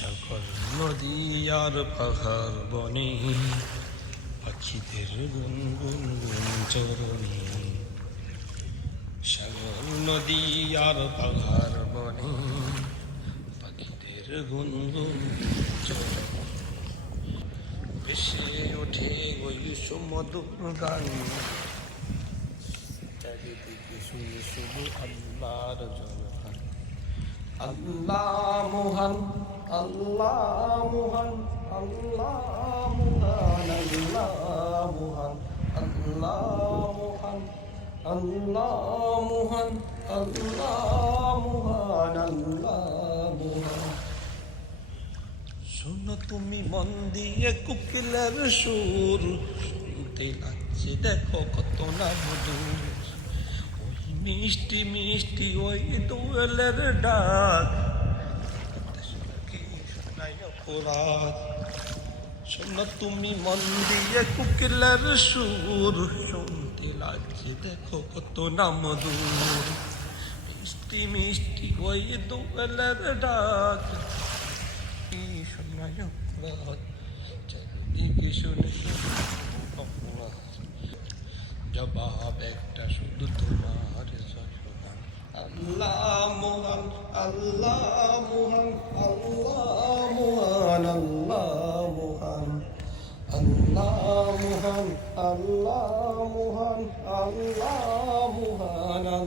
সকল নদী আর পাহাড় বনে, পাখিদের গুনগুন চরণে। সাগর নদী আর পাহাড় বনে, পাখিদের গুনগুন চরণে। ভেসে ওঠে ওই সুমধুর গান চারিদিকে শুনে শুধু আল্লাহর জনগান আল্লাহ মোহন আল্লাহ তুমি মন দিয়ে কুকিলের সুর, শুনতে লাগছে দেখো কত না মধুর। ওই মিষ্টি মিষ্টি ওই দোয়েলের ডাক অপরাধ শোনো, তুমি মন দিয়ে কুকিলের সুর শুনতে লাগছে। দেখো কত না মধুর মিষ্টি মিষ্টি ওই দোয়েলের ডাক। কি শোনাই অপরাধ চারিদিকে শুনে অপরাধ। জবাব একটা শুধু তোমার আল্লাহ মোহন আল্লাহ মোহন, আল্লাহ আল্লাহ মোহন আল্লাহ মোহন আল্লাহ মোহন